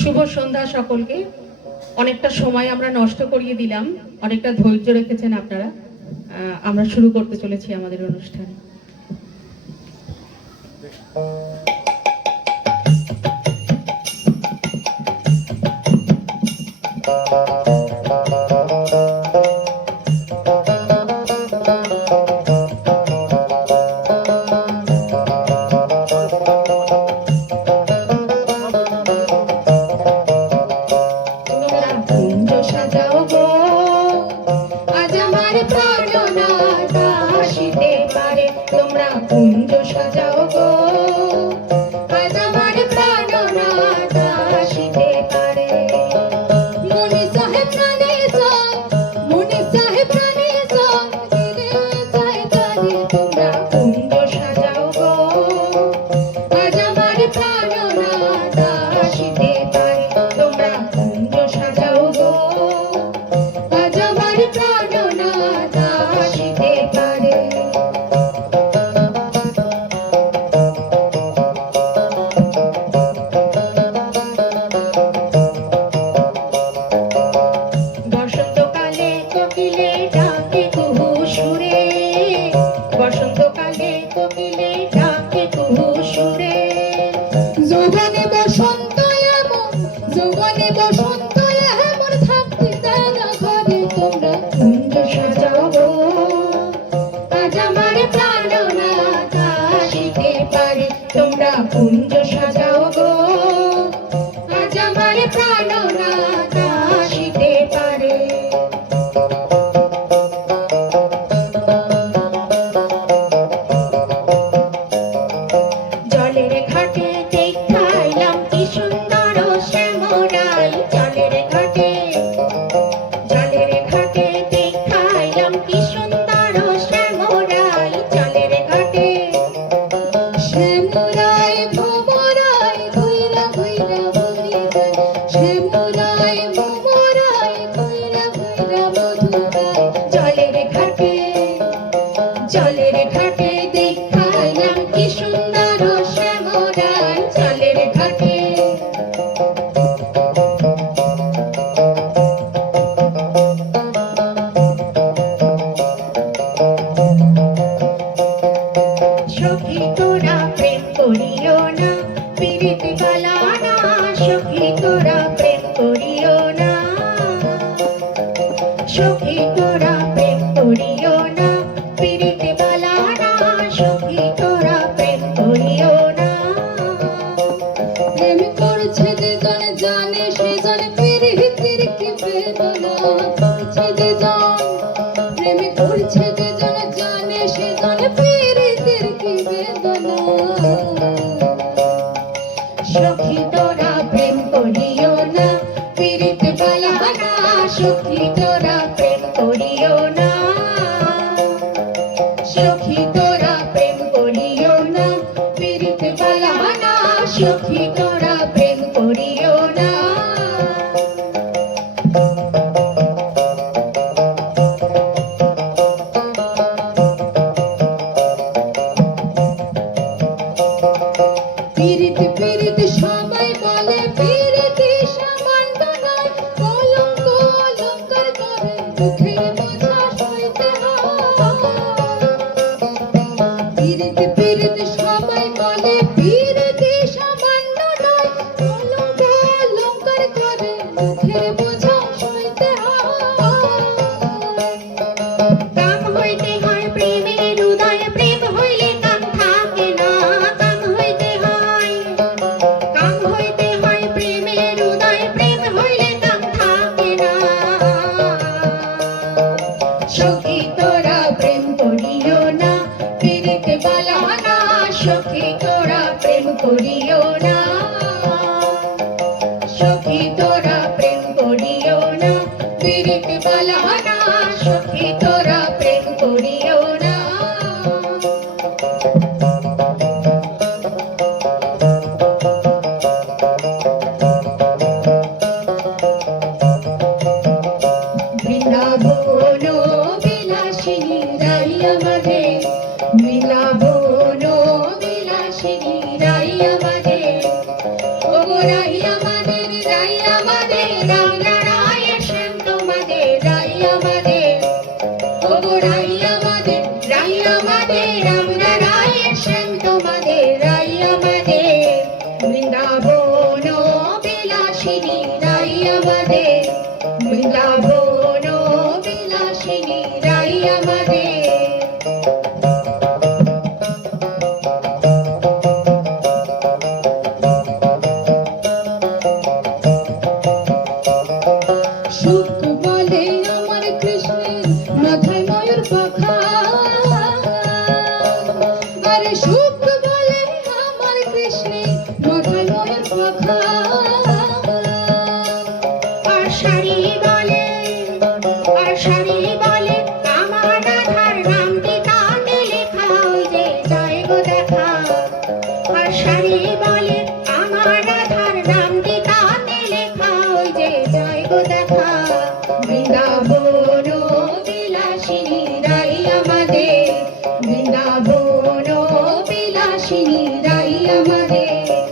শুভ সন্ধ্যা সকলকে। অনেকটা সময় আমরা নষ্ট করিয়ে দিলাম, অনেকটা ধৈর্য রেখেছেন আপনারা। আমরা শুরু করতে চলেছি আমাদের অনুষ্ঠান। তোমরা কুঞ্জ সাজাও গো, আজ আমার প্রাণনাথ আসিতে পারে। মুনি সাহেব প্রাণে সব, মুনি সাহেব প্রাণে সব দিলে যায় তারে। তোমরা কুঞ্জ সাজাও গো, আজ আমার প্রাণনাথ আসিতে পারে। তোমরা কুঞ্জ সাজাও গো, আজ আমার প্রাণনাথ আসিতে পারে। বসন্তকালে কোকিলে ডাকে কুহু সুরে। যৌবনে বসন্ত এমন, যৌবনে বসন্ত এমন থাকতে দেয় না ঘরে। তোমরা কুঞ্জ সাজাও গো, আজ আমার প্রাণনাথ আসিতে পারে। তোমরা কুঞ্জ সাজাও গো, আজ আমার প্রাণনাথ আসিতে পারে। জলের ঘাটে দেখাইলাম কি সুন্দর শ্যামরাই। জলের ঘাটে, জলের ঘাটে দেখাইলাম কি সুন্দর শ্যামরাই। জলের ঘাটে শ্যামরাই ভোমরাই ঘুইরা ঘুইরা বলি যায়। শ্যামরাই ভোমরাই ঘুইরা ঘুইরা মধু খায়। জলের ঘাটে, জলের ঘাটে দেখাইলাম কি সুন্দর শ্যামরাই। জলের ঘাটে সখী তোরা প্রেম করিও না, পীড়িত বালা না। সখী তোরা প্রেম করিও না, সখী তোরা প্রেম করিও না, পীড়িত বালা না। সখী তোরা প্রেম করিও না। প্রেম করছে যেজন জানে সেজন পীড়িতের কি বেদনা। করছে যেজন, প্রেম করছে যেজন জানে সেজন পীড়িতের কি বেদনা। সখী তোরা প্রেম করিও না, পীড়িত বালা না। সখী তোরা প্রেম করিও না, সখী তোরা প্রেম করিও না, পীড়িত বালা না। সখী তোরা প্রেম করিও না। পীড়িত পীড়িত সবাই বলে, পীড়িত সামান্য নয়। কলঙ্ক অলঙ্কার করে দুঃখের বোঝা সইতে হয়। পীড়িত পীড়িত সবাই বলে, পীড়িত সামান্য নয়। কলঙ্ক অলঙ্কার করে দুঃখের বোঝা সইতে হয়। কাম হইতে হয় প্রেমের উদয়, প্রেম হইলে কাম থাকে না। কাম হইতে হয়, কাম হইতে হয় প্রেমের উদয়, প্রেম হইলে কাম থাকে না। সখী তোরা প্রেম করিও না, পীড়িত বালা না। সখী তোরা প্রেম করিও না, সখী তোরা প্রেম নিরাই আমাদের